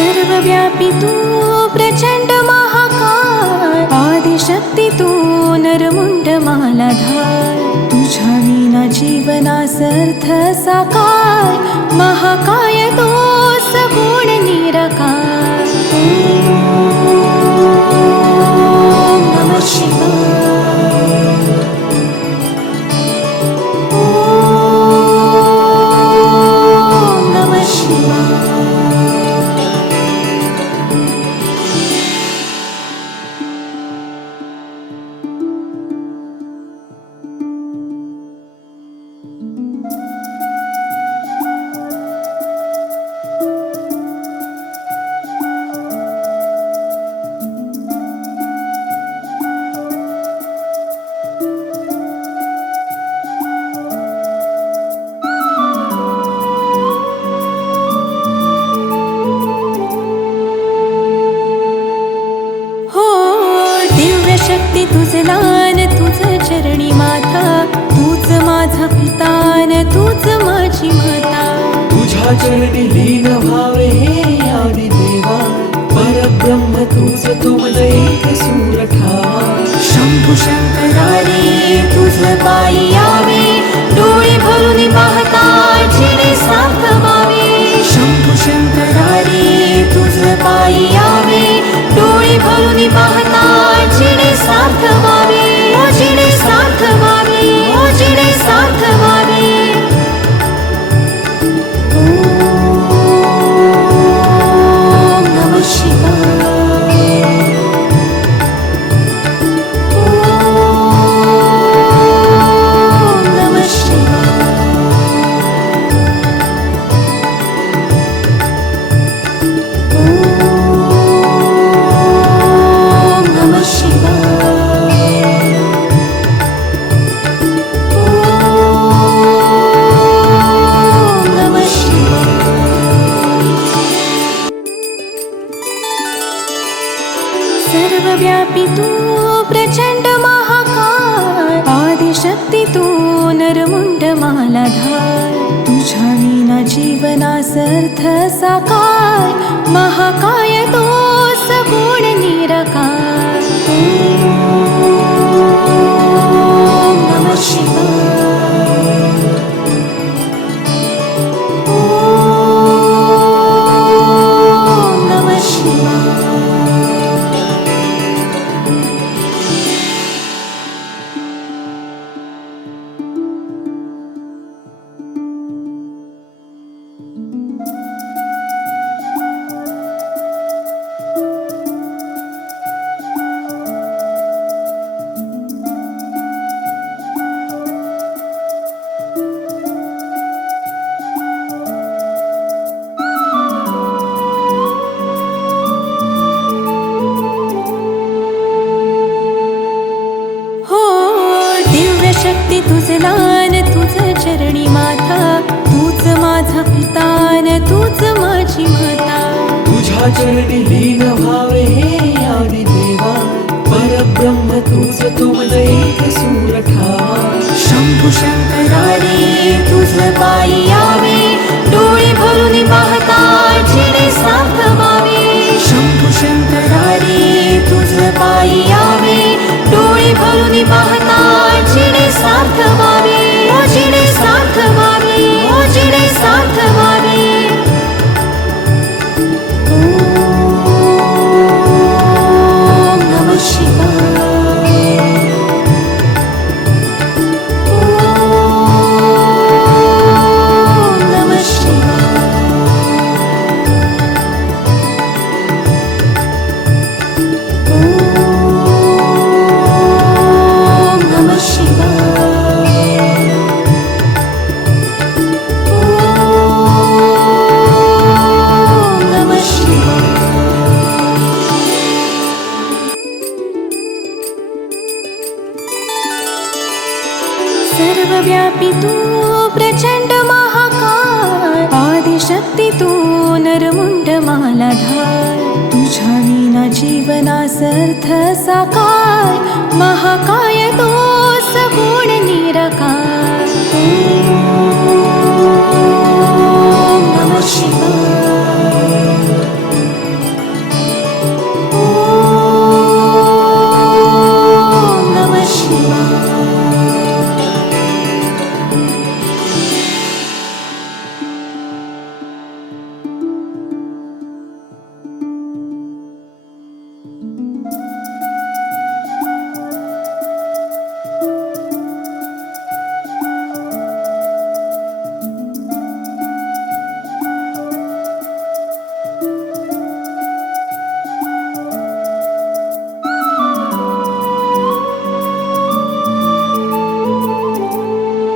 सर्वव्यापी तू प्रचंड महाकाय, आदिशक्ती तू नरमुंड मालाधार, तुझ्या विना जीवनास अर्थ साकार, महाकाय तो सगुण निराकार. ओम नमः शिवाय. ओम नमः शिवाय. शक्ती तुझ लान, तुझ चरणी माता, तूच माझा पितान, तूच माझी माता. तुझ्या चरणी लीन व्हावे हे आदि देवा, परब्रह्म तूच तुमल एक सूर ठावा. शंभू शंकरारे तुझ पायी यावे, डोळे भरून पाहता जिने सार्थवावे. शंभू शंकरारे तुझ पायी यावे, डोळे भरून पाहता जिने सार्थवावे. ओ जिने सार्थवावे, ओ जिने सार्थवावे. ओम नमः शिवाय. ओम नमः शिवाय. ओम नमः शिवाय. ओम नमः शिवाय. सर्वव्यापी तू प्रचंड महाकाय, आदिशक्ती तू नरमुंड मालाधार, तुझ्या विना जीवनास अर्थ साकार, महाकाय तो सगुण निराकार. ओम नमः शिवाय. ओम नमः शिवाय. शक्ती तुझ लान, तुझ चरणी माता, तूच माझा पितान, तूच माझी माता. तुझ्या चरणी लीन व्हावे हे आदि देवा, परब्रह्म तूच तुमल एक सूर ठावा. शंभू शंकरारे तुझ पायी यावे, डोळे भरून पाहता जिने सार्थवावे. शंभू शंकरारे तुझ पायी यावे, डोळे भरून पाहता जिने सार्थवावे. ओ जिने सार्थवावे, ओ जिने सार्थवावे. ओम नमः शिवाय. ओम नमः शिवाय. ओम नमः शिवाय. ओम नमः शिवाय. सर्वव्यापी तू प्रचंड महाकाय, आदिशक्ती तू नरमुंड मालाधार, तुझ्या विना जीवनास अर्थ साकार, महाकाय तो